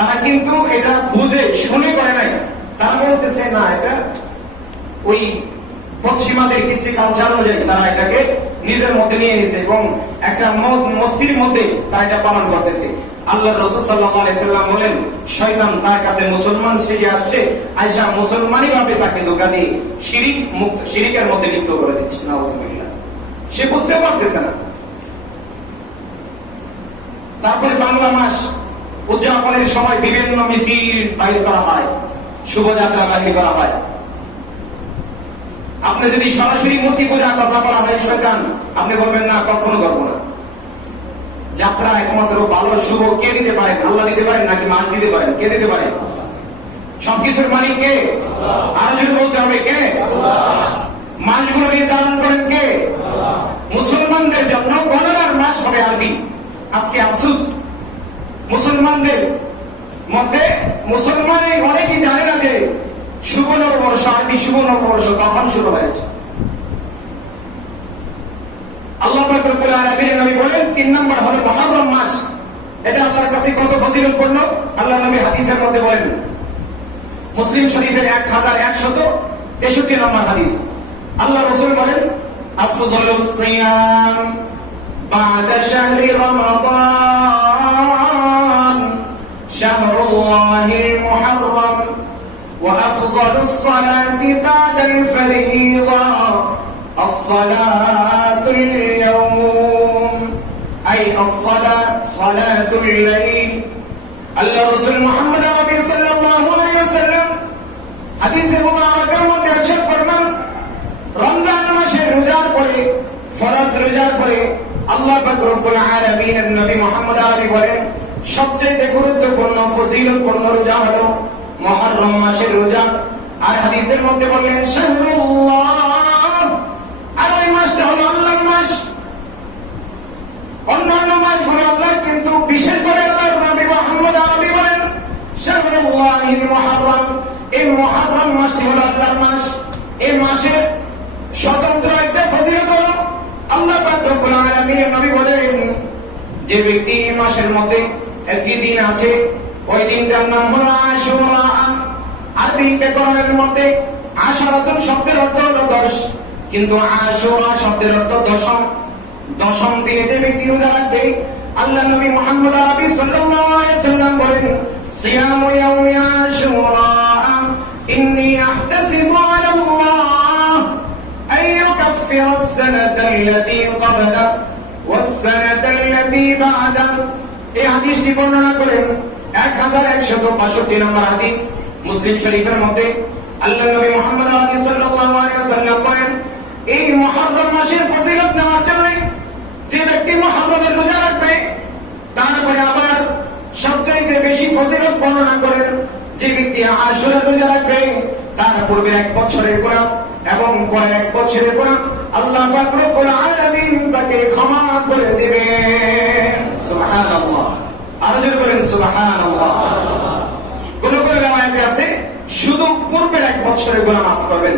তারা কিন্তু এটা বুঝে শুনে করে নাই। তারা বলতেছে না, এটা ওই পশ্চিমাদের কৃষ্টি কালচার অনুযায়ী তারা এটাকে নিজের মধ্যে নিয়ে নিছে এবং একটা মস্তির মধ্যে তারা এটা পালন করতেছে। আল্লাহ রাসূল সাল্লাল্লাহু আলাইহি সাল্লাম বলেন, শয়তান তার কাছে মুসলমান সেজে আসছে, আয়েশা মুসলমানই ভাবে তাকে ধোঁকা দিয়ে শিরিকের মধ্যে লিপ্ত করে দিচ্ছে। নাউযুবিল্লাহ। সে বুঝতে পারতেছে না। তারপরে বাংলা মাস উদযাপনের সময় বিভিন্ন মিছিল বাহির করা হয়, শুভযাত্রা বাহির করা হয়। আপনি যদি সরাসরি মূর্তি পূজার কথা বলা হয় শয়তান, আপনি বলবেন না, কখনো করবো না। যাত্রা একমাত্র ভালো শুভ কে দিতে পারেন? আল্লাহ দিতে পারেন নাকি মাছ দিতে পারেন? কে দিতে পারেন? সবকিছুর মালিক কে? আরো যদি বলতে হবে কে? মাসগুলো নির্ধারণ করেন কে? মুসলমানদের জন্য গণনার মাস হবে আরবি। আজকে আফসুস, মুসলমানদের মধ্যে মুসলমানের অনেকেই জানে না যে শুভ নববর্ষ, আরবি শুভ নববর্ষ কখন শুরু হয়েছে। আল্লাহ পাক রব্বুল আলামিন নবী বলেন ৩ নম্বর হলো মুহররম মাস। এটা আল্লাহর কাছে কত ফজিলতপূর্ণ আল্লাহ নবী হাদিসের মধ্যে বলেন। মুসলিম শরীফের 1163 নম্বর হাদিস। আল্লাহ রাসূল বলেন, আফযালুস সিয়াম বা'দা শাহরি রমাদান শাহরুল্লাহিল মুহররম ওয়া আফযালুস সালাতি বা'দাল ফরিযা الصلاة اليوم أي الصلاة صلاة الليل। الله رسول محمد عربي صلى الله عليه وسلم حديث مبارك মধ্যে ارشاد ফরমান, রমজান মাসে রোজার পরে, ফরজ রোজার পরে আল্লাহ পাক রব্বুল আলামিনের নবী মুহাম্মদ আরবি বলেন, সবচেয়ে গুরুত্বপূর্ণ ফজিলতপূর্ণ রোজা হলো মুহররম মাসের রোজা। আর হাদিসের মধ্যে বললেন শাহরুল্লাহ, আর ওই মাসটা হলো আল্লাহর মাস। অন্যান্য মাসগুলো আল্লাহর, কিন্তু বিশেষ করে আল্লাহর নবী মুহাম্মদ আরবি বলেন শাহরুল্লাহিল মুহররম, এই মুহররম মাসটি হলো আল্লাহর মাস। এই মাসের স্বতন্ত্র একটা ফজিলত হলো, আল্লাহ পাক রব্বুল আলামিন নবী বলেন, যে ব্যক্তি এই মাসের মধ্যে একটি দিন আছে, ওই দিনটার নাম হলো আশুরা। আরবি ব্যাকরণের মধ্যে আশারাতুন শব্দের অর্থ হলো 10, কিন্তু আশুরা শব্দের অর্থ দশম। দশম দিনে যে ব্যক্তি রোজা রাখবে, আল্লাহ নবী মুহাম্মদ আরবি সাল্লাল্লাহু আলাইহি সাল্লাম বলেন, সিয়ামু ইয়াউমি আশুরা ইন্নী আহতাসিবু আলাল্লাহ আন ইউকাফিরা আস-সানাতা আল্লাতী ক্বাবলা ওয়াস-সানাতা আল্লাতী বা'দা। এই হাদিসটি বর্ণনা করেন 1165 নম্বর হাদিস মুসলিম শরীফের মধ্যে। আল্লাহ নবী মুহাম্মদ আরবি সাল্লাল্লাহু আলাইহি সাল্লাম বলেন, এই মুহররম মাসের ফজিলত নেওয়ার জন্য যে ব্যক্তি মুহররমের রোজা রাখবে, তারপরে আবার সবচাইতে বেশি ফজিলত বর্ণনা করেন যে ব্যক্তি আশুরার রোজা রাখবে, তার পূর্বের 1 বছরের গুনাহ এবং পরের 1 বছরের গুনাহ আল্লাহ পাক রব্বুল আলামিন তাকে ক্ষমা করে দিবেন। সুবহানাল্লাহ। আর জোরে বলেন সুবহানাল্লাহ। কোন কোন riwayate আছে শুধু পূর্বের 1 বছরের গুনাহ মাফ করবেন।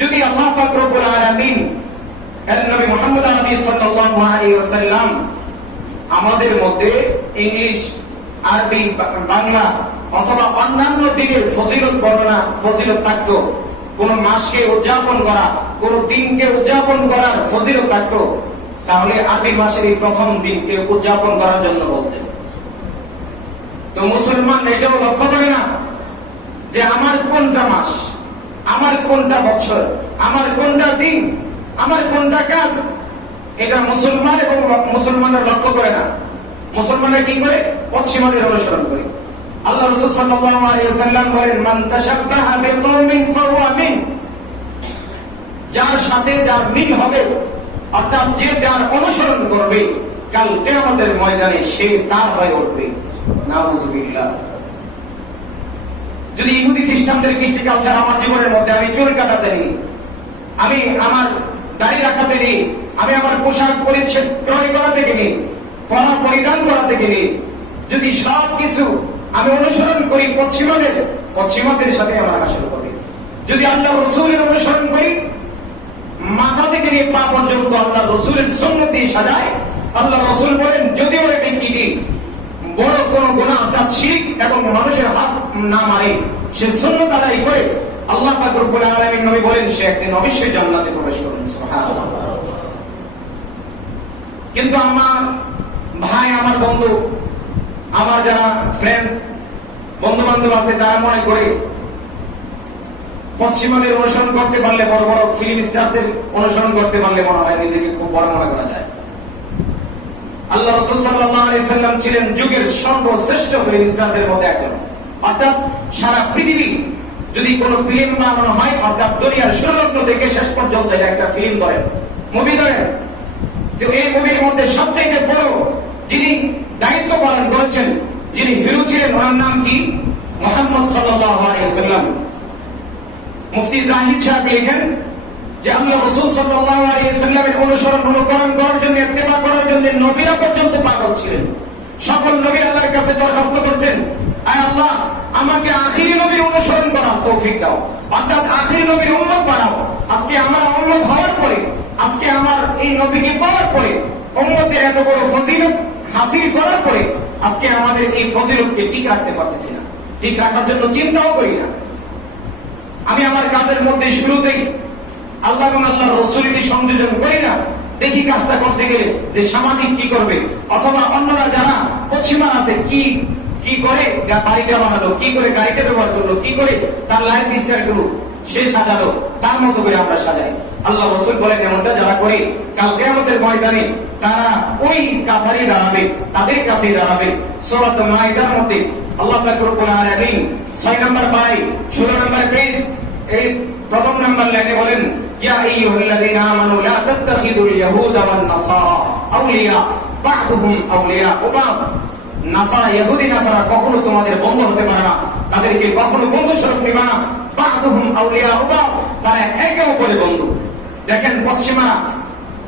যদি আল্লাহ পাক রব্বুল আলামিন এর নবী মুহাম্মদ আরবি সাল্লাল্লাহু আলাইহি ওয়াসাল্লাম আমাদের মধ্যে ইংলিশ, আরবি, বাংলা অথবা অন্যান্য দিনের ফজিলত বর্ণনা, ফজিলত থাকতো, কোন মাসকে উদযাপন করা, কোন দিনকে উদযাপন করার ফজিলত থাকতো, তাহলে আরবি মাসের এই প্রথম দিনকে উদযাপন করার জন্য বলতেন। তো মুসলমান এটাও লক্ষ্য করে না যে আমার কোনটা মাস, আমার কোনটা বছর, আমার কোনটা দিন, আমার কোনটা কাজ, এটা মুসলমান এবং মুসলমানের লক্ষ্য করে না। মুসলমানরা কি করে? পশ্চিমাদের অনুসরণ করে। আল্লাহ রাসূল সাল্লাল্লাহু আলাইহি ওয়াসাল্লাম বলেন, মান তাশাব্বাহা বিকওমিন ফাহুয়া মিন। যার সাথে যার মিল হবে, অর্থাৎ যে যার অনুসরণ করবে, কাল কিয়ামতের ময়দানে সে তার হয়ে উঠবে। নাউযুবিল্লাহ। যদি ইহুদি খ্রিস্টানদের কৃষ্টি কালচার আমার জীবনের মধ্যে আমি চুল কাটাতে নিই, আমি আমার দাড়ি রাখাতে নিই, আমি আমার পোশাক পরিচ্ছদ ক্রয় করা থেকে নিই, পরা পরিধান করা থেকে নিই, যদি সব কিছু আমি অনুসরণ করি পশ্চিমাদের সাথে আমার হাসিল হবে। যদি আল্লাহ রাসূলের অনুসরণ করি, মাথা থেকে নিয়ে পা পর্যন্ত আল্লাহ রাসূলের সুন্নাত দিয়ে সাজায়, আল্লাহ রাসূল বলেন, যদিও এই ব্যক্তিটি বড় কোন গুনাহ অর্থাৎ শিরক এবং মানুষের হাত না মারে, সে সুন্নাত আদায় করে, আল্লাহ পাক রব্বুল আলামিন নবী বলেন সে একদিন অবশ্যই জান্নাতে প্রবেশ করবে। সুবহানাল্লাহ। কিন্তু আমার ভাই, আমার বন্ধু, আমার যারা ফ্রেন্ড বন্ধু বান্ধব আছে, তারা মনে করে পশ্চিমাদের অনুসরণ করতে পারলে, বড় বড় ফিল্ম স্টারদের অনুসরণ করতে পারলে মনে হয় নিজেকে খুব বড় মনে করা যায়। আল্লাহ রাসূল সাল্লাল্লাহু আলাইহি সাল্লাম ছিলেন যুগের সর্বশ্রেষ্ঠ ফিল্ম স্টারদের মধ্যে একজন। অর্থাৎ সারা পৃথিবী যদি কোনো ফিল্ম বানানো হয়, অর্থাৎ দুনিয়ার শুরুলগ্ন থেকে শেষ পর্যন্ত এটা একটা ফিল্ম ধরেন, মুভি ধরেন, তো এই মুভির মধ্যে সবচেয়ে বড় যিনি দায়িত্ব পালন করেছেন, যিনি হিরো ছিলেন, ওনার নাম কি? মুহাম্মদ সাল্লাল্লাহু আলাইহি ওয়াসাল্লাম। মুফতি জাহিদ সাহেব লিখেন যে আল্লাহ রাসূল সাল্লাল্লাহু আলাইহি ওয়াসাল্লামের অনুসরণ অনুকরণ করার জন্য, ইত্তেবা করার জন্য নবীরা পর্যন্ত পাগল ছিলেন। সকল নবী আল্লাহর কাছে দরখাস্ত করেছেন, আয় আল্লাহ, আমাকে আখিরি নবীর অনুসরণ করার তৌফিক দাও, অর্থাৎ আখিরি নবীর উম্মত বানাও। আজকে আমার উম্মত হওয়ার পরে, আজকে আমার এই নবীকে পাওয়ার পরে, উম্মতের এত বড় ফজিলত হাসিল করার পরে আজকে আমাদের এই ফজিলতকে ঠিক রাখতে পারতেছি না, ঠিক রাখার জন্য চিন্তাও করি না। আমি আমার কাজের মধ্যে শুরুতেই আল্লাহ এবং আল্লাহর রাসূলকে সংযোজন করি না, দেখি কাজটা করতে গেলে যে সামাজিক কি করবে, অথবা অন্যরা যারা পশ্চিমা আছে কি কি করে বাড়িটা বানালো, কি করে গাড়িটা ব্যবহার করলো, কি করে তার লাইফ স্টাইল গুলো সে সাজালো, তার মতো করে আমরা সাজাই। আল্লাহ রাসূল বলেন এমনটা যারা করে কাল কিয়ামতের ময়দানে তারা ওই কাতারে দাঁড়াবে, তাদের কাছে দাঁড়াবে। সূরা মাইদার মধ্যে আল্লাহ পাক রব্বুল আলামিন 6 নম্বর পারায় 16 নম্বর পেজ এই প্রথম নম্বর লাইনে বলেন, ইয়া আইয়ুহাল্লাযীনা আমানু লা তাত্তাখিযুল ইয়াহুদা ওয়ান নাসারা আউলিয়া বা'দুহুম আউলিয়া বা'দ। নাসারা, ইহুদি নাসারা কখনো তোমাদের বন্ধু হতে পারে না, তাদেরকে কখনো বন্ধু স্বরূপ নিবা না। বা'দুহুম আউলিয়া বা'দ, তারা একে অপরের বন্ধু। দেখেন পশ্চিমারা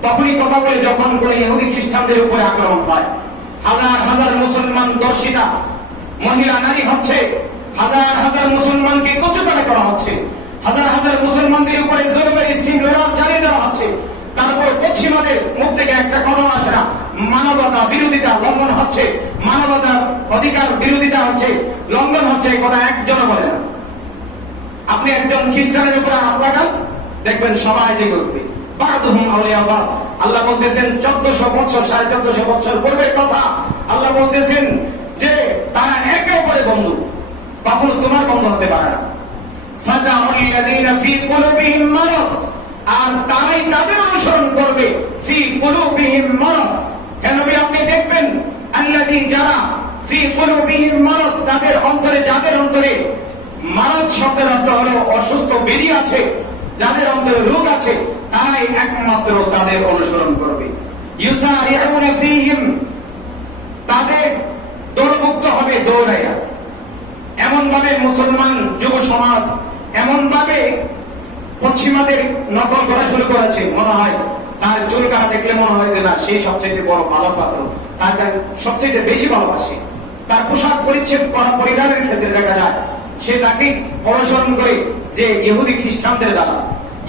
তখনই কথা বলে যখন কোন ইহুদি খ্রিস্টানদের উপরে আক্রমণ হয়। হাজার হাজার মুসলমান দর্শিতা মহিলা নারী হচ্ছে, হাজার হাজার মুসলমানকে কচুকাটা করা হচ্ছে, হাজার হাজার মুসলমানদের উপরে জুলুমের স্টিম রোলার চালিয়ে দেওয়া হচ্ছে। তারপরে পশ্চিমাদের মুখ থেকে একটা কথা আসে না, মানবতা বিরোধিতা লঙ্ঘন হচ্ছে, মানবতার অধিকার বিরোধিতা হচ্ছে, লঙ্ঘন হচ্ছে, এই কথা একজনও বলে না। আপনি একজন খ্রিস্টানের উপরে হাত লাগান, দেখবেন সবাই যে করবে। বা'দুহুম আউলিয়া বা'দ, আল্লাহ বলতেছেন 1400 বছর 1450 বছর পূর্বের কথা। আল্লাহ বলতেছেন যে তারা একে অপরের বন্ধু, কখনো তোমার বন্ধু হতে পারে না। ফাতাউল্লাযীনা ফী কুলুবিহিম মারাদ, আর তারাই তাদের অনুসরণ করবে ফী কুলুবিহিম মারাদ। কেন আপনি দেখবেন আল্লাযী, যারা ফী কুলুবিহিম মারাদ, তাদের অন্তরে, যাদের অন্তরে মারাদ শব্দের অর্থ হলো অসুস্থ, বেরি আছে, যাদের অন্তরে রোগ আছে, তারাই একমাত্র তাদের অনুসরণ করবে। ইউসারিউনা ফীহিম, তাদের দৌড়মুক্ত হবে দৌড়াইয়া। এমন ভাবে মুসলমান যুব সমাজ এমন ভাবে পশ্চিমাদের নকল করা শুরু করেছে, মনে হয় তার চুল কাটা দেখলে মনে হয় যে না, সেই সবচেয়ে বড় ভালো পাত্র, তাকে সবচেয়ে বেশি ভালোবাসে। তার পোশাক পরিচ্ছদ পরিধানের ক্ষেত্রে দেখা যায় সে তাকে অনুসরণ করে যে ইহুদি খ্রিস্টানদের দ্বারা,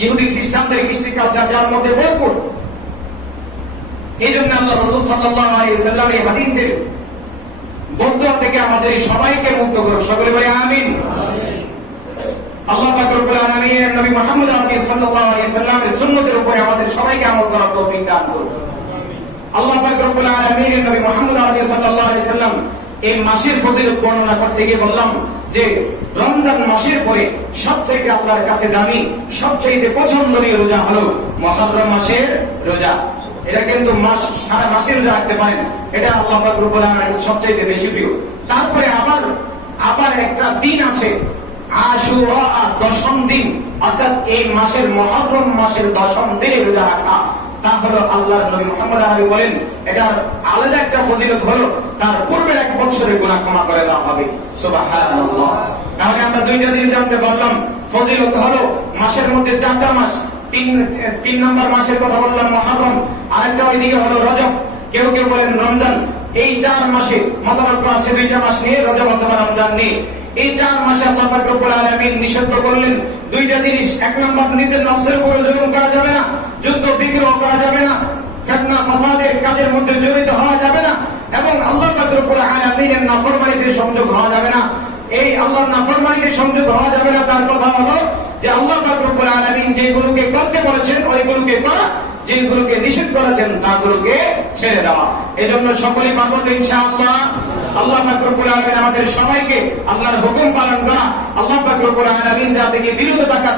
ইহুদি খ্রিস্টানদের কৃষ্টি কালচার যার মধ্যে ভরপুর। এই জন্য আল্লাহ রাসূল সাল্লাল্লাহু আলাইহি ওয়াসাল্লাম এই হাদিসের বদদুয়া থেকে আমাদের সবাইকে মুক্ত করুন, সকলে বলে আমিন। আল্লাহ পাক রব্বুল আলামিন নবী মুহাম্মদ আরবি সাল্লাল্লাহু আলাইহি ওয়াসাল্লামের সুন্নতের উপরে আমাদের সবাইকে আমল করার তৌফিক দান করুন। আল্লাহ পাক রব্বুল আলামিন নবী মুহাম্মদ আরবি সাল্লাল্লাহু আলাইহি ওয়াসাল্লাম এই মাসের ফজিলত বর্ণনা করতে গিয়ে বললাম যে রমজান মাসের পরে সবচেয়ে আল্লাহর কাছে দামি, সবচেয়ে পছন্দনীয় রোজা হলো মুহররম মাসের রোজা। এটা কিন্তু মাস, সারা মাসে রোজা রাখতে পারেন, এটা আল্লাহ পাক রব্বুল আলামিনের সবচেয়ে বেশি প্রিয়। তারপরে আবার একটা দিন আছে আশুরা, 10ম দিন, অর্থাৎ এই মাসের মুহররম মাসের 10ম দিনে রোজা রাখা, তা হলো আল্লাহর নবী মুহাম্মদ আরবি বলেন এটা আলাদা একটা ফজিলত হলো, তার পূর্বের 1 বছরের গুনাহ ক্ষমা করে দেওয়া হবে। সুবহানাল্লাহ। তাহলে আমরা 2টা দিন জানতে পারলাম। ফজিলত হলো মাসের মধ্যে 4টা মাস, 3 নম্বর মাসের কথা বললাম মুহররম, আরেকটা ওইদিকে হলো রজব, কেউ কেউ বলেন রমজান। এই 4 মাসে মতামত আছে 2টা মাস নিয়ে, রজব অথবা রমজান নিয়ে। এই 4 মাসে আল্লাহ পাক রব্বুল আলামিন নিষিদ্ধ করলেন 2টা জিনিস। 1 নম্বর, নিজের নফসের উপরে জুলুম করা যাবে না, যুদ্ধ বিগ্রহ করা যাবে না, ফিতনা ফাসাদের কাজের মধ্যে জড়িত হওয়া যাবে না। এবং আল্লাহ পাক রব্বুল আলামিনের নাফরমানিতে সংযোগ হওয়া যাবে না। এই আল্লাহর নাফরমানিতে সংযোগ হওয়া যাবে না, তার কথা হলো যে আল্লাহ পাক রব্বুল আলামিন যেগুলোকে করতে বলেছেন ওইগুলোকে করা, যেগুলোকে নিষেধ করেছেন তাগুলোকে ছেড়ে দেওয়া। এজন্য সকলে পারবো তো ইনশাআল্লাহ। আল্লাহ পাক রব্বুল আলামিন আমাদের সবাইকে আল্লাহর হুকুম পালন করা, আল্লাহ পাক রব্বুল আলামিন যা থেকে বিরত থাকার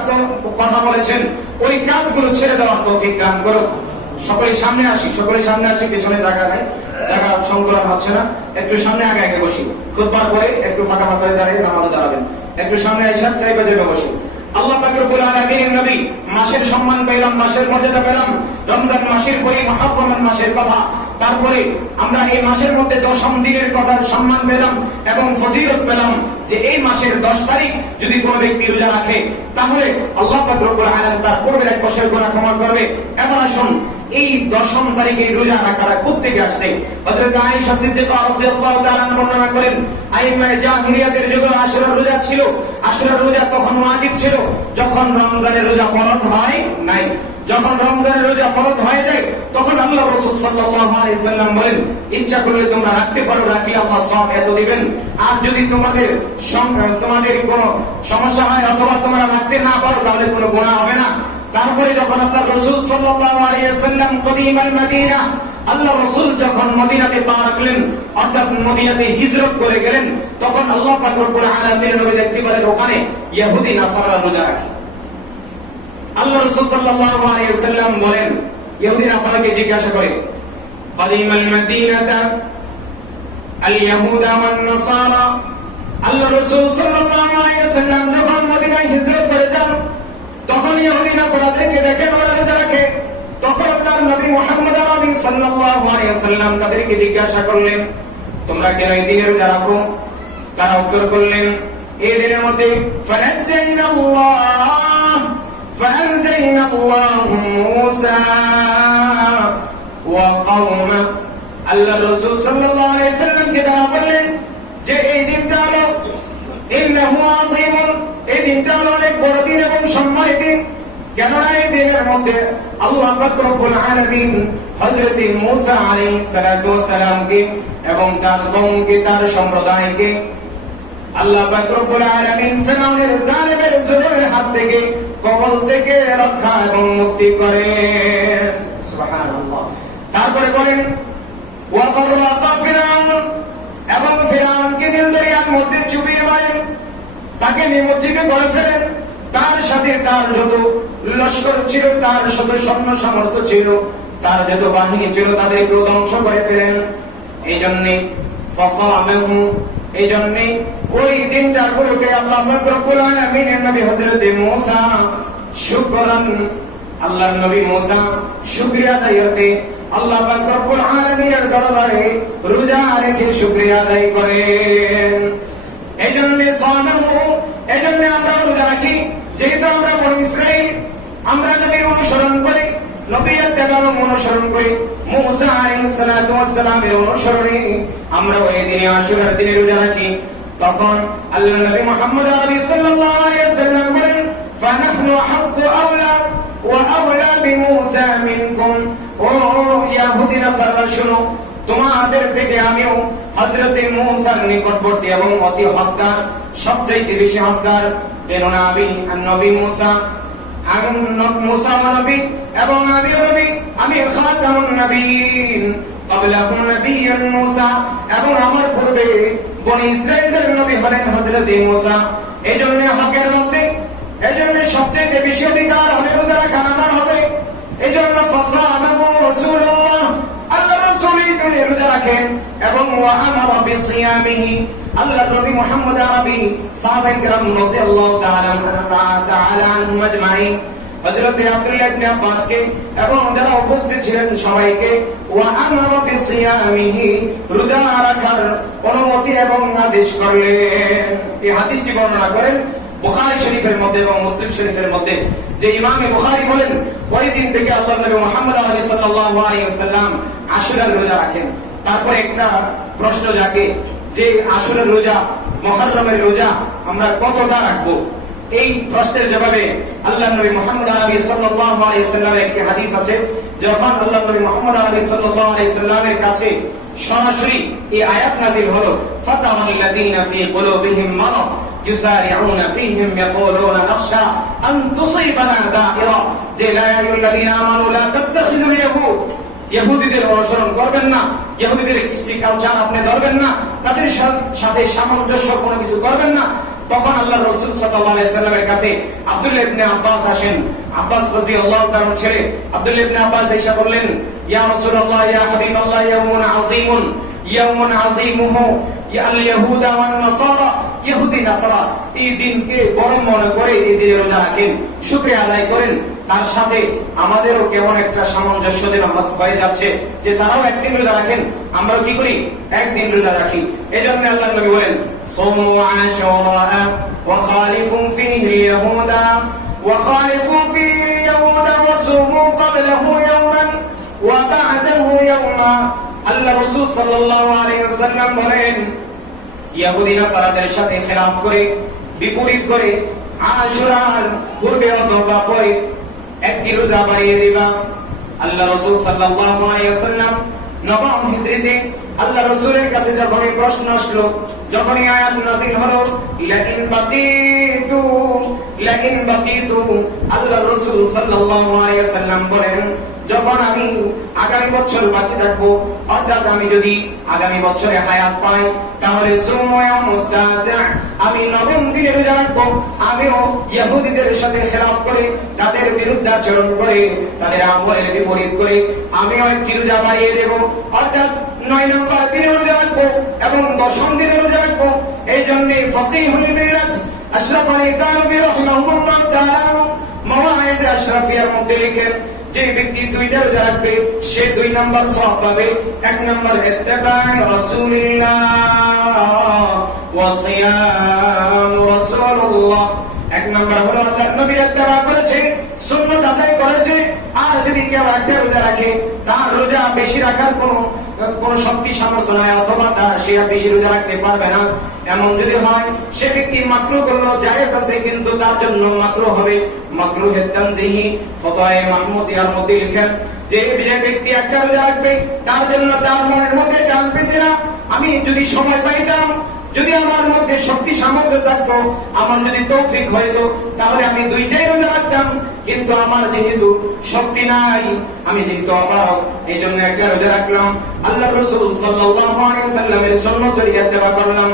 কথা বলেছেন ওই কাজগুলো ছেড়ে দেওয়ার তৌফিক দান করুন। সকলে সামনে আসি, সকলে সামনে আসি, পিছনে জায়গা নাই, জায়গা সংকলন হচ্ছে না, একটু সামনে আগে আগে বসি। খুতবার পরে একটু ফাঁকা ফাঁকা দাঁড়িয়ে নামাজে দাঁড়াবেন, একটু সামনে আইসা চাইবে যাবে বসি। আল্লাহ পাক রব্বুল আলামিন নবী মাসের সম্মান পেলাম, মাসের মর্যাদা পেলাম, রমজান মাসের পরে মুহররম মাসের কথা, তারপরে আমরা এই মাসের মধ্যে 10ম দিনের কথার সম্মান পেলাম এবং ফজিলত পেলাম যে এই মাসের 10 তারিখ যদি কোনো ব্যক্তি রোজা রাখে তাহলে আল্লাহ পাক রব্বুল আলামিন তার পূর্বের এক বছরের গুনাহ ক্ষমা করবে। এবার আসুন এই 10ম তারিখে রোজা রাখাটা কোত্থেকে আসছে? হযরত আয়েশা সিদ্দিকা রাদিয়াল্লাহু তাআলা বর্ণনা করেন, আইম্মায়ে জাহিলিয়াতের যুগে আশুরার রোজা ছিল। আশুরার রোজা তখন ওয়াজিব ছিল যখন রমজানের রোজা ফরজ হয় নাই। যখন রমজানের রোজা ফরজ হয়ে যায় তখন আল্লাহ রাসূল সাল্লাল্লাহু আলাইহি সাল্লাম বলেন, ইচ্ছা করলে তোমরা রাখতে পারো, রাখলে আল্লাহ সওয়াব এত দিবেন। আর যদি তোমাদের কোনো সমস্যা হয় অথবা তোমরা রাখতে না পারো তাহলে কোনো গুনাহ হবে না। তারপরে যখন আপনার রাসূল সাল্লাল্লাহু আলাইহি ওয়াসাল্লাম কদিমাল মদিনা, আল্লাহ রাসূল যখন মদিনাতে পা রাখলেন অর্থাৎ মদিনাতে হিজরত করে গেলেন, তখন আল্লাহ পাক রব্বুল আলামিন নবী দেখতে পেলেন ওখানে ইহুদি নাসারা রোজা রাখে। আল্লাহ রাসূল সাল্লাল্লাহু আলাইহি ওয়াসাল্লাম বলেন, ইহুদি নাসারাকে জিজ্ঞাসা করে, কদিমাল মদিনাতা আল ইয়াহুদা ওয়ান নাসারা, আল্লাহ রাসূল সাল্লাল্লাহু আলাইহি ওয়াসাল্লাম যখন মদিনায় হিজরত করে যান তখন ইহুদি নাসারাদেরকে দেখেন ওরা রোজা রাখে। তখন আল্লাহর নবী মুহাম্মদ আরবি সাল্লাল্লাহু আলাইহি ওয়াসাল্লাম তাদেরকে জিজ্ঞাসা করলেন, তোমরা কেন এই দিনে রোজা রাখো? তারা উত্তর করলেন, এই দিনের মধ্যে ফাআনজাইনাল্লাহু মূসা ওয়া কওমা, আল্লাহ রাসূল সাল্লাল্লাহু আলাইহি ওয়াসাল্লামকে তারা বললেন যে এই দিনটা হলো ইন্নাহু আযীমুন, এই দিনটা হলো অনেক বড় দিন এবং সম্মানিত দিন। কেননা এই দিনের মধ্যে আল্লাহ পাক রব্বুল আলামিন হযরত মূসা আলাইহিস সালাতু ওয়াস সালামকে এবং তার কওমকে, তার সম্প্রদায়কে আল্লাহ পাক রব্বুল আলামিন ফিরআউনের জালিমের জুলুমের হাত থেকে, কবল থেকে রক্ষা এবং মুক্তি করেন। সুবহানাল্লাহ। তারপরে বলেন ওয়া গররাকা ফিরআউন, এবং ফিরআউনকে নীল দরিয়ার মধ্যে চুবিয়ে মারেন, তাকে নিমজ্জিত করে ফেলেন। তার সাথে তার যত লস্কর ছিল, তার শত সৈন্য সামর্থ্য ছিল, তার যত বাহিনী ছিল তাদেরকেও ধ্বংস করে ফেলেন। এই জন্যে ওই দিনটাগুলোকে আল্লাহ পাক রব্বুল আলামিনের নবী হযরত মূসা শুকরান, আল্লাহর নবী মূসা শুকরিয়া আদায় করতে আল্লাহ পাক রব্বুল আলামিনের দরবারে রোজা রেখে শুকরিয়া আদায় করেন। এজন্য আমরা রোজা রাখি, যেহেতু আমরা বনি ইসরাঈল, আমরা নবীর অনুসরণ করি, নবীর ইত্তেবা অনুসরণ করি, মূসা আলাইহিস সালাতু ওয়াস সালামের অনুসরণে আমরা ওই দিনে আশুরার দিনে রোজা রাখি। তখন আল্লাহ নবী মুহাম্মদ আরবি সাল্লাল্লাহু আলাইহি ওয়াসাল্লাম বলেন, ফানাহনু হাক্কু আওলা ওয়া আওলা বিমূসা মিনকুম, ও ইহুদি নাসারা শুনো, তোমাদের থেকে আমিও হযরত মূসার নিকটবর্তী এবং অতি হকদার, সবচেয়ে বেশি হকদার। কেননা নবী মূসা নবী এবং আমিও নবী, আমি খাতামুন নবীন ক্বাবলাহু নবিয়্যুন মূসা, এবং আমার পূর্বে বনি ইসরাঈলের নবী হলেন হযরত মূসা। এজন্য হকের মধ্যে, এজন্য সবচেয়ে বেশি অধিকার হবে রোজা রাখা আমার হবে। এজন্য ফাসামাহু রাসূলুল্লাহ, আল্লাহ রাসূল তিনি রোজা রাখেন এবং ওয়া আমারা বিসিয়ামিহি, আল্লাহ নবী মুহাম্মদ আরবি সাহাবায়ে কেরাম রাদিয়াল্লাহু তাআলা আনহুম আজমাইন, হযরত আব্দুল্লাহ ইবনে আব্বাসকে এবং যারা উপস্থিত ছিলেন সবাইকে ওয়া আমারা বিসিয়ামিহি, রোজা রাখার অনুমতি এবং আদেশ করলেন। এই হাদিসটি বর্ণনা করেন বুখারী শরীফের মধ্যে এবং মুসলিম শরীফের মধ্যে, যে ইমাম বুখারী বলেন ওই দিন থেকে আল্লাহ নবী মুহাম্মদ আরবি সাল্লাল্লাহু আলাইহি ওয়াসাল্লাম আশুরার রোজা রাখেন। তারপরে একটা প্রশ্ন জাগে যে আশুরার রোজা, মুহররমের রোজা আমরা কতটা রাখবো? এই প্রশ্নের জবাবে আল্লাহ নবী মুহাম্মদ আরবি সাল্লাল্লাহু আলাইহি সাল্লামের একটি হাদিস আছে, যখন আল্লাহ নবী মুহাম্মদ আরবি সাল্লাল্লাহু আলাইহি সাল্লামের কাছে সরাসরি এই আয়াত নাযিল হলো, ফাতাওয়াল্লাযীনা ফী কুলুবিহিম মারাদ ইউসারিউনা ফীহিম ইয়াকুলুনা নাখশা আন তুসিবানা দাইরা, যে লা আইয়ুহাল্লাযীনা আমানু লা তাত্তাখিযুল ইয়াহুদ, ইহুদিদের অনুসরণ করবেন না, ইহুদিদের কৃষ্টি কালচার আপনি ধরবেন না, তাদের সাথে সামঞ্জস্য কোনো কিছু করবেন না। তখন আল্লাহ রাসূল সাল্লাল্লাহু আলাইহি সাল্লামের কাছে আব্দুল্লাহ ইবনে আব্বাস আসেন। আব্বাস রাদিয়াল্লাহু তাআলার ছেলে আব্দুল্লাহ ইবনে আব্বাস এসে বললেন, ইয়া রাসূলুল্লাহ ইয়া হাবিবাল্লাহ ইয়াউমুন আযীমুহু আল ইয়াহুদা ওয়ান নাসারা, ইহুদি নাসারা এই দিনকে বড় মনে করে এই দিনে রোজা রাখেন, শুকরিয়া আদায় করেন। তার সাথে আমাদেরও কেমন একটা সামঞ্জস্যের হয়ে যাচ্ছে যে তারাও একদিন রোজা রাখেন, আমরাও কি করি একদিন রোজা রাখি। এজন্য আল্লাহ নবী বলেন, সাওমু আশুরা ওয়া খালিফু ফীহি ইয়াহুদা ওয়া খালিফু ফীহি ইয়াহুদা ওয়া সুমু ক্বাবলাহু ইয়াওমান ওয়া বা'দাহু ইয়াওমা। আল্লাহ রাসূল সাল্লাল্লাহু আলাইহি ওয়াসাল্লাম বলেন, ইহুদি নাসারাদের সাথে খেলাফ করে, বিপরীত করে আশুরার পূর্বে অথবা পরে একটি রোজা বাড়িয়ে দিবা। আল্লাহ রাসূল সাল্লাল্লাহু আলাইহি ওয়াসাল্লাম নবম হিজরিতে আল্লাহ রাসূলের কাছে যখন এই প্রশ্ন আসলো, যখন এই আয়াত নাযিল হলো, লাকিন বাকিতু, আল্লাহ রাসূল সাল্লাল্লাহু আলাইহি ওয়াসাল্লাম বলেন, যখন আমি আগামী বছর বাকি থাকবো, অর্থাৎ আমি যদি আগামী বছরে হায়াত পাই, তাহলে আমি নবম দিনে রোজা রাখবো। আমিও ইহুদিদের সাথে খেলাফ করে, তাদের বিরুদ্ধে আচরণ করে, তাদের আমলের বিপরীত করে আমিও একটি রোজা বাড়িয়ে দেব, অর্থাৎ 9 নম্বর দিনে রোজা রাখবো এবং 10ম দিনে রোজা রাখবো। এই জন্য ফকিহুল মিল্লাত আশরাফ আলী থানভী রাহিমাহুল্লাহ তাআলা মাওয়াইজ আশরাফিয়ার মধ্যে লিখেন, যে ব্যক্তি দুইটা রোজা রাখবে সে 2 নম্বর সওয়াব পাবে। 1 নম্বর ইত্তিবা' রাসূলিল্লাহ ওয়া সিয়াম রাসূলুল্লাহ, 1 নম্বর হলো আল্লাহর নবীর ইত্তিবা' করেছে, সুন্নাত আদায় করেছে। আর যদি কেউ একটা রোজা রাখে, তার রোজা বেশি রাখার কোনো শক্তি সামর্থ্য নাই, অথবা সে বেশি রোজা রাখতে পারবে না, এমন যদি হয়, সে ব্যক্তি মাকরুহ করলো, জায়েজ আছে কিন্তু তার জন্য মাকরুহ হবে। মাকরুহে তানজিহি ফতোয়ায়ে মাহমুদিয়ার মধ্যে লিখেন যে ব্যক্তি একটা রোজা রাখবে, তার জন্য তার মনের মধ্যে টানবে যে না, আমি যদি সময় পাইতাম, যদি আমার মধ্যে শক্তি সামর্থ্য থাকতো, আমার যদি তৌফিক হইতো, তাহলে আমি দুইটাই রোজা রাখতাম, কিন্তু আমার যেহেতু শক্তি নাই, আমি যেহেতু অপারগ, এই জন্য একটা রোজা রাখলাম। আল্লাহ রাসূল সাল্লাল্লাহু আলাইহি সাল্লামের সুন্নতের ইত্তেবা করলাম।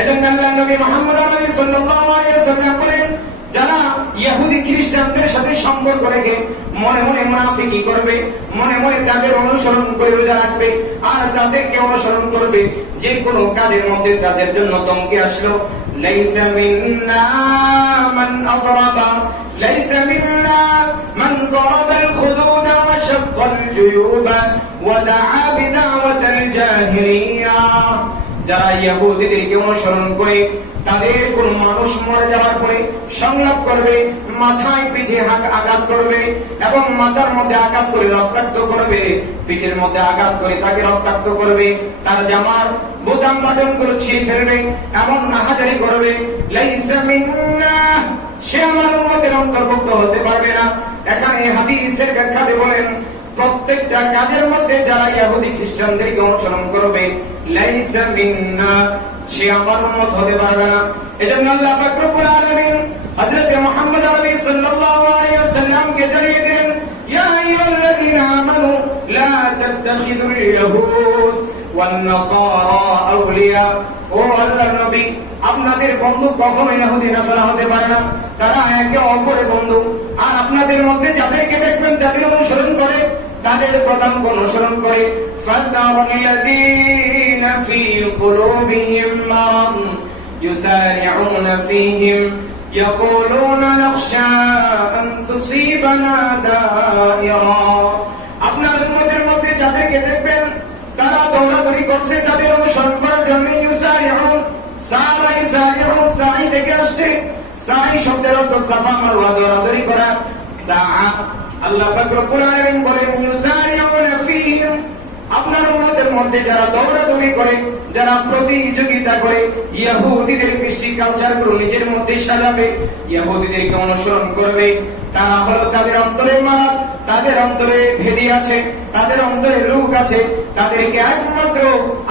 এজন্য আল্লাহ নবী মুহাম্মদ আরবি সাল্লাল্লাহু আলাইহি সাল্লাম বলেন, যারা ইহুদি খ্রিস্টানদের সাথে সম্পর্ক রেখে মনে মনে মুনাফিকি করবে, মনে মনে তাদের অনুসরণ করে রোজা রাখবে, আর তাদেরকে অনুসরণ করবে, যে কোনো কাজের মধ্যে তাদের জন্য ধমকি আসলো, লাইসা মিন্না মান আযরাবা, লাইসা মিন্না মান যারাবাল খুদুদ ওয়া শাক্কাল জুয়ুবা ওয়া দাআ বিদাওয়াতাল জাহিলিয়া। যারা ইহুদিদেরকে অনুসরণ করে তাদের কোন মানুষ মরে যাওয়ার পরে সংলাপ করবে, মাথায় পিঠে আঘাত করবে এবং মাথার মধ্যে আঘাত করে রক্তাক্ত করবে, পিঠের মধ্যে আঘাত করে তাকে রক্তাক্ত করবে, তার জামার বোতাম বাটন গুলো ছিঁড়ে ফেলবে, এমন নাহাজারি করবে, লাইসা মিন্না, সে আমার উম্মতের অন্তর্ভুক্ত হতে পারবে না। এখানে হাদিসের ব্যাখ্যাতে বলেন, প্রত্যেকটা কাজের মধ্যে যারা ইহুদি খ্রিস্টানদেরকে অনুসরণ করবে, লাইসা মিন্না, সে আমার উম্মত হতে পারবে না। এজন্য আল্লাহ পাক রব্বুল আলামিন হযরত মুহাম্মদ আরবি সাল্লাল্লাহু আলাইহি ওয়াসাল্লামকে জানিয়ে দিলেন, ইয়া আইয়ুহাল্লাযীনা আমানু লা তাত্তাখিযুল ইয়াহুদ ওয়ান নাসারা আউলিয়া। ও আল্লাহর নবী, আপনাদের বন্ধু কখনো ইহুদি নাসারা হতে পারে না, তারা একে অপরের বন্ধু। আর আপনাদের মধ্যে যাদেরকে দেখবেন তাদের অনুসরণ করে, তাদের প্রধান অনুসরণ করে, ফাতাওয়াল্লাযীনা ফী কুলুবিহিম মারাদ ইউসারিউনা ফীহিম ইয়াকুলুনা নাখশা আন তুসিবানা দাইরা। আপনার উম্মতের মধ্যে যাদেরকে দেখবেন তারা দৌড়াদৌড়ি করছে তাদের অনুসরণ করার জন্য, ইউসারিউন, ইউসারিউন সাই থেকে আসছে, সাই শব্দের অর্থ সাফা মারওয়া, দৌড়াদৌড়ি করা। সাআ, আল্লাহ পাক রব্বুল আলামিন বলেন, ইউসারিউনা ফীহিম, আপনার উম্মতের মধ্যে যারা দৌড়াদৌড়ি করে, যারা প্রতিযোগিতা করে, ইহুদিদের কৃষ্টি কালচারগুলো নিজের মধ্যেই সাজাবে, ইহুদিদেরকে অনুসরণ করবে। তারা হলো তাদের অন্তরে মারাত, তাদের অন্তরে ভেদি আছে, তাদের অন্তরে লুক আছে। তাদেরকে একমাত্র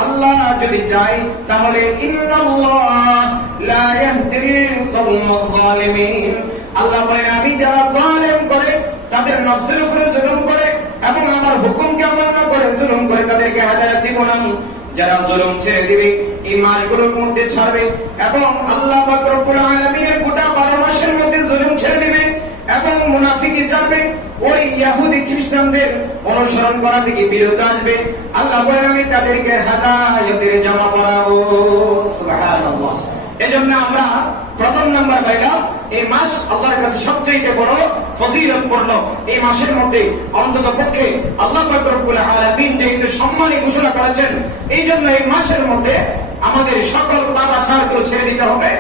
আল্লাহ যদি চায় তাহলে ইন্নাল্লাহ লা ইয়াহদিল কওমাল যালিমিন, আল্লাহ বলেন আমি যারা জালেম করে, তাদের নফসের উপরে জুলুম করে এবং আমার হুকুমকে অমান্য করে জুলুম করে, তাদেরকে হেদায়েত দিব না। যারা জুলুম ছেড়ে দিবে, এই মাসগুলোর মধ্যে ছাড়বে এবং আল্লাহ পাক রব্বুল আলামিনের গোটা 12 মাসের মধ্যে জুলুম ছেড়ে দিবে এবং মুনাফিকি ছাড়বে, ওই ইহুদি খ্রিস্টানদের অনুসরণ করা থেকে বিরত আসবে। আল্লাহ বলেন আমি তাদেরকে হেদায়েতের জামা পরাবো। সুবহানাল্লাহ। এজন্য আমরা প্রথম নাম্বার পাইলাম, এই মাস আল্লাহর কাছে সবচেয়ে বড় ফজিলতপূর্ণ। এই মাসের মধ্যে অন্তত পক্ষে আল্লাহ পাক রব্বুল আলামিন যেহেতু সম্মানী ঘোষণা করেছেন, এই জন্য এই মাসের মধ্যে আমাদের সকল পাপ ছাড়গুলো ছেড়ে দিতে হবে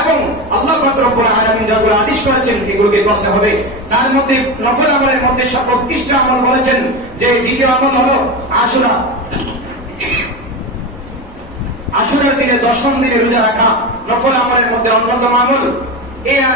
এবং আল্লাহ পাক রব্বুল আলামিন যেগুলো আদেশ করেছেন এগুলোকে করতে হবে। তার মধ্যে নফল আমলের মধ্যে সর্বোৎকৃষ্ট আমল বলেছেন যে দ্বিতীয় আমল হলো আশুরা। আশুরার দিনে 10ম দিনে রোজা রাখা নফল আমলের মধ্যে অন্যতম আমল।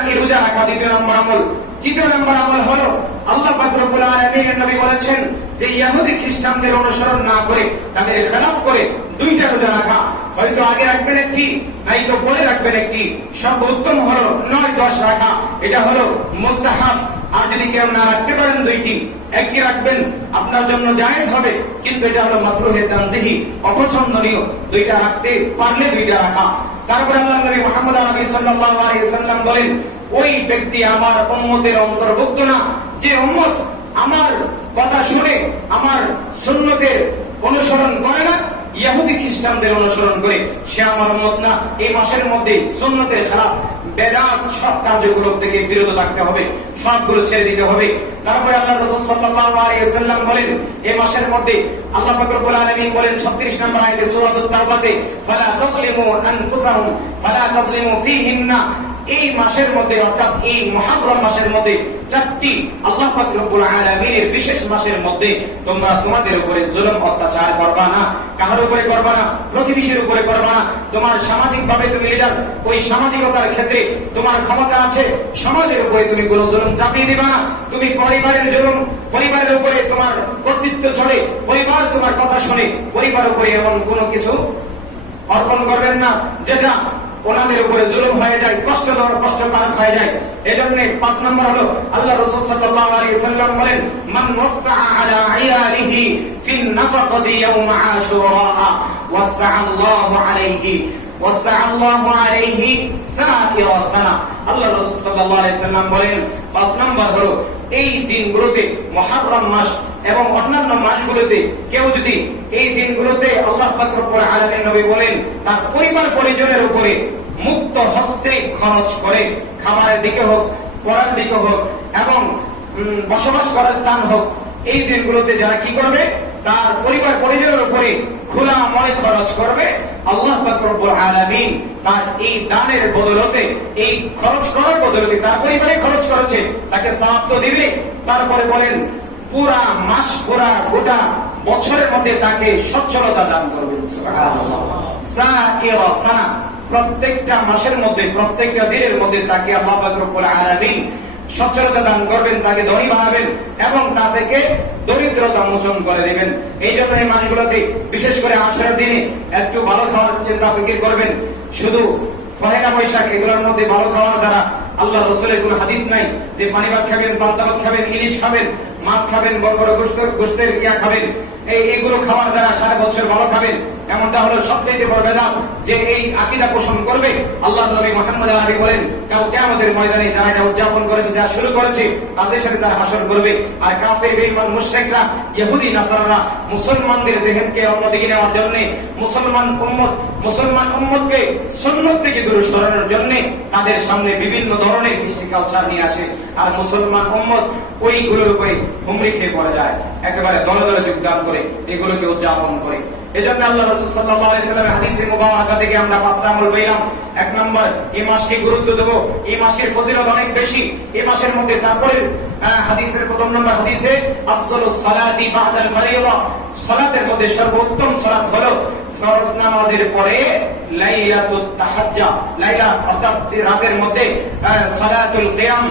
এই রোজা রাখা দ্বিতীয় নম্বর আমল। তৃতীয় নম্বর আমল হলো আল্লাহ পাক রব্বুল আলামিনের নবী বলেছেন যে ইহুদি খ্রিস্টানদের অনুসরণ না করে, তাদের খেলাফ করে 2টা রোজা রাখা। হয়তো আগে রাখবেন একটি, নাই তো পরে রাখবেন একটি। সর্বোত্তম হলো 9-10 রাখা, এটা হলো মুস্তাহাব। আর যদি কেউ না রাখতে পারেন 2টি, একটি রাখবেন আপনার জন্য জায়েজ হবে, কিন্তু এটা হলো মাকরুহে তানজিহি, অপছন্দনীয়। 2টা রাখতে পারলে 2টা রাখা। তারপর আল্লাহ নবী মুহাম্মদ আরবি সাল্লাল্লাহু আলাইহি সাল্লাম বলেন ওই ব্যক্তি আমার উম্মতের অন্তর্ভুক্ত না যে উম্মত আমার কথা শুনে আমার সুন্নতের অনুসরণ করে না, ইহুদি খ্রিস্টানদের অনুসরণ করে, সে আমার উম্মত না। এই মাসের মধ্যে সুন্নতের খেলাফ বেদাত সব কার্যগুলো থেকে বিরত থাকতে হবে, সবগুলো ছেড়ে দিতে হবে। তারপরে আল্লাহ রাসূল সাল্লাল্লাহু আলাইহি ওয়াসাল্লাম বলেন এই মাসের মধ্যে আল্লাহ পাক রব্বুল আলামিন বলেন 36 নম্বর আয়াতে সূরাতুত তাওবাতে ফালা তাযলিমু আনফুসাহুম ফালা তাযলিমু ফীহিন্না। এই মাসের মধ্যে অর্থাৎ এই মুহররম মাসের মধ্যে 4টি আল্লাহ পাক রব্বুল আলামিনের বিশেষ মাসের মধ্যে তোমরা তোমাদের উপরে জুলুম অত্যাচার করবা না, কারোর উপরে করবা না, প্রতিবেশীর উপরে করবা না। তোমার সামাজিক ভাবে তুমি লিডার, ওই সামাজিকতার ক্ষেত্রে তোমার ক্ষমতা আছে, সমাজের উপরে তুমি কোনো জুলুম চাপিয়ে দিবা না। তুমি পরিবারের জুলুম, পরিবারের উপরে তোমার কর্তৃত্ব চলে, পরিবার তোমার কথা শুনে পরিবারের উপরে এমন কোনো কিছু অর্পণ করবেন না যেটা ওনাদের উপরে জুলুম হয়ে যায়, কষ্টকারক হয়ে যায়। এজন্য 5 নম্বর হলো আল্লাহ রাসূল সাল্লাল্লাহু আলাইহি সাল্লাম বলেন মান ওয়াসআ আলা আয়ালিহি ফিন নাফাকাতি ইয়াউম আশুরা ওয়াসআ আল্লাহু আলাইহি সাইরা সানা। আল্লাহ রাসূল সাল্লাল্লাহু আলাইহি সাল্লাম বলেন 5 নম্বর হলো এই দিনগুলোতে, মুহররম মাস এবং অন্যান্য মাসগুলোতে কেউ যদি এই দিনগুলোতে আল্লাহ পাক রব্বুল আলামিন নবী বলেন তার পরিবার পরিজনের উপরে মুক্ত হস্তে খরচ করে, খাবারের দিকে হোক, পড়ার দিকে হোক এবং বসবাস করার স্থান হোক, এই দিনগুলোতে যারা কি করবে তার পরিবার পরিজনের উপরে খোলা মনে খরচ করবে, আল্লাহ পাক রব্বুল আলামিন তার এই দানের বদলতে, এই খরচ করার বদলতে, তার পরিবারে খরচ করেছে তাকে সওয়াব তো দিবে। তারপরে বলেন পুরা মাস, পুরা গোটা বছরের মধ্যে তাকে সচ্ছলতা দান করবেন। সুবহানাল্লাহ। সাইরা সানা, প্রত্যেকটা মাসের মধ্যে, প্রত্যেকটা দিনের মধ্যে তাকে আল্লাহ পাক রব্বুল আলামিন সচ্ছলতা দান করবেন, তাকে ধনী বানাবেন এবং তা থেকে দরিদ্রতা মোচন করে দিবেন। এই জন্য এই মাসগুলোতে বিশেষ করে আশুরার দিনে একটু ভালো খাওয়ার চিন্তা ফিকির করবেন। শুধু পহেলা বৈশাখ এগুলোর মধ্যে ভালো খাওয়ার দ্বারা আল্লাহ রাসূলের কোনো হাদিস নাই যে পানি ভাত খাবেন, পান্তা ভাত খাবেন, ইলিশ খাবেন, মাছ খাবেন, বড় বড় গোশতের ইয়া খাবেন, এইগুলো খাওয়ার দ্বারা সারা বছর ভালো খাবেন, এমনটা হলো সবচেয়ে বড় বেদাত। যে এই আকীদা পোষণ করবে, আল্লাহ নবী মুহাম্মদ আরবি বলেন কাল কিয়ামতের ময়দানে যারা এটা উদযাপন করেছে, যারা শুরু করেছে, তাদের সাথে তারা হাসর করবে। আর কাফির, বেঈমান, মুশরিকরা, ইহুদি, নাসারারা মুসলমানদের যেহেনকে অন্যদিকে নেওয়ার জন্য, মুসলমান উম্মতকে সুন্নাত থেকে দূরে সরানোর জন্য তাদের সামনে বিভিন্ন ধরনের কৃষ্টি কালচার নিয়ে আসে। আর মুসলমান উম্মত ওইগুলোর উপরে হুমড়ি খেয়ে পড়ে যায়, একেবারে দলে দলে যোগদান করে এগুলোকে উদযাপন করে। এজন্য আল্লাহ রাসূল সাল্লাল্লাহু আলাইহি সাল্লামের হাদিসে মুবারাকা থেকে আমরা 5টা আমল পেলাম। 1 নম্বর, এই মাসকে গুরুত্ব দেব, এই মাসের ফজিলত অনেক বেশি। এই মাসের মধ্যে তারপরে হাদিসের 1 নম্বর হাদিসে আফজালুস সালাতি বাদাল ফারিয়্যা, সালাতের মধ্যে সর্বোত্তম সালাত হলো ফরজ নামাজের পরে লাইলাতুত তাহাজ্জুদ, লাইলা অর্থাৎ রাতের মধ্যে সালাতুল কিয়াম,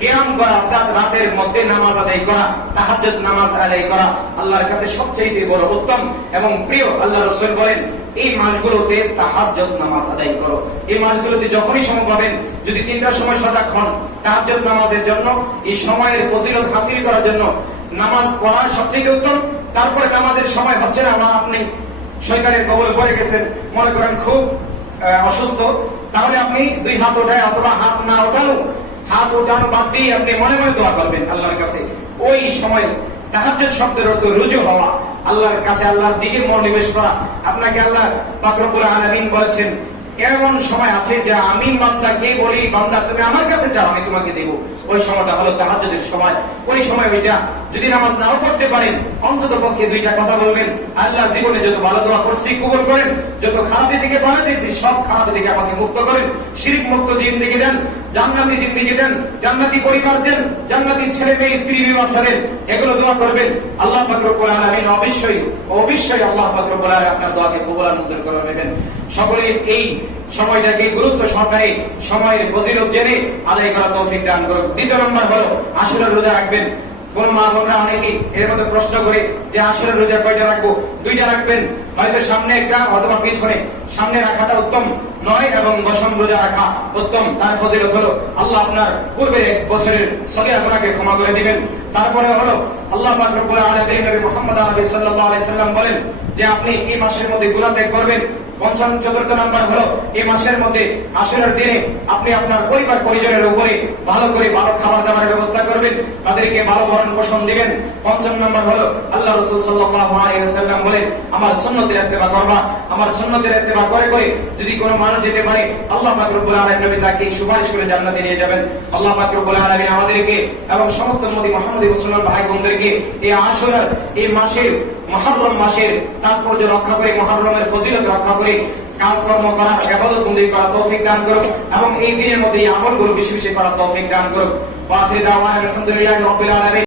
কিয়াম করা অর্থাৎ রাতের মধ্যে নামাজ আদায় করা, তাহাজ্জুদ নামাজ আদায় করা আল্লাহর কাছে সবচেয়ে বড় উত্তম এবং প্রিয়। আল্লাহ রাসূল বলেন এই মাসগুলোতে তাহাজ্জুদ নামাজ আদায় করো। এই মাসগুলোতে যখনই সময় পাবেন, যদি 3টার সময় সজাগ হন তাহাজ্জুদ নামাজের জন্য, এই সময়ের ফজিলত হাসিল করার জন্য নামাজ পড়া সবচেয়ে উত্তম। তারপরে নামাজের সময় হচ্ছে না, আপনি শয়তানের কবলে পড়ে গেছেন, মনে করেন খুব অসুস্থ, তাহলে আপনি 2 হাত ওঠায় অথবা হাত না ওঠানো, হাত ওঠানো বাদ দিয়ে আপনি মনে মনে দোয়া করবেন আল্লাহর কাছে। ওই সময় তাহাজ্জুদ শব্দের অর্থ রুজু হওয়া, আল্লাহর কাছে আল্লাহর দিকে মনোনিবেশ করা। আপনাকে আল্লাহ পাক রব্বুল আলামিন বলেছেন এমন সময় আছে যে আমি বান্দাকে বলি, বান্দা তুমি আমার কাছে চাও আমি তোমাকে দেব। ওই সময়টা হলো তাহাজ্জুদের সময়। ওই সময় ওইটা যদি নামাজ নাও পড়তে পারেন, অন্তত পক্ষে 2টা কথা বলবেন, আল্লাহ জীবনে যত ভালো দোয়া করছি কবুল করেন, যত খারাপের দিকে বাধা দিয়েছি সব খারাপের দিকে আমাকে মুক্ত করেন, শিরক মুক্ত জিন্দেগি দেন, জান্নাতি জিন্দেগি দেন, জান্নাতি পরিবার দেন, জান্নাতি ছেলে মেয়ে স্ত্রী মেয়ে বাচ্চা দেন। এগুলো দোয়া করবেন। আল্লাহ পাক রব্বুল আলামিন অবশ্যই আল্লাহ পাক রব্বুল আলামিন আপনার দোয়াকে কবুল আর মঞ্জুর করে নেবেন। সকলে এই সময়টাকে গুরুত্ব সহকারে সময়ের ফজিলত জেনে আদায় করা তৌফিক দান করুন। 2 নম্বর হলো আশুরার রোজা রাখবেন। কোন মা বোনরা অনেকেই এর মধ্যে প্রশ্ন করে যে আশুরার রোজা কয়টা রাখবো? 2টা রাখবেন, হয়তো সামনে একটা অথবা পিছনে। সামনে রাখাটা উত্তম নয় এবং দশম রোজা রাখা উত্তম। তার ফজিলত হলো আল্লাহ আপনার পূর্বের 1 বছরের সগীরা গুনাহকে ক্ষমা করে দিবেন। তারপরে হলো আল্লাহ পাক রব্বুল আলামিন নবী মুহাম্মদ সাল্লাল্লাহু আলাইহি সাল্লাম বলেন যে আপনি এই মাসের মধ্যে গুনাহ ত্যাগ করবেন। 4th নাম্বার হলো এই মাসের মধ্যে আশুরার দিনে আপনি আপনার পরিবার পরিজনের উপরে ভালো করে ভালো খাবার দাবারের ব্যবস্থা করবেন, তাদেরকে ভালো ভরণ পোষণ দিবেন। 5ম নাম্বার হলো আল্লাহ রাসূল সাল্লাল্লাহু আলাইহি ওয়াসাল্লাম বলেন আমার সুন্নতের ইত্তেবা করবা। আমার সুন্নতের ইত্তেবা করে করে যদি কোনো মানুষ যেতে পারে আল্লাহ পাক রব্বুল আলামিন তাকে সুপারিশ করে জান্নাতে নিয়ে যাবেন। আল্লাহ পাক রব্বুল আলামিন আমাদেরকে এবং সমস্ত উম্মতি মুহাম্মদী মুসলমান ভাই বোনদেরকে এই আশুরার এই মাসের মুহররম মাসের তাৎপর্য রক্ষা করে, মুহররমের ফজিলত রক্ষা করে কাজকর্ম করা, ইবাদত বন্দেগী করা তৌফিক দান করুন এবং এই দিনের মধ্যে এই আমলগুলো বেশি বেশি করা তৌফিক দান করুন। ওয়া আখিরু দাওয়ানা আলহামদুলিল্লাহি রাব্বিল আলামিন।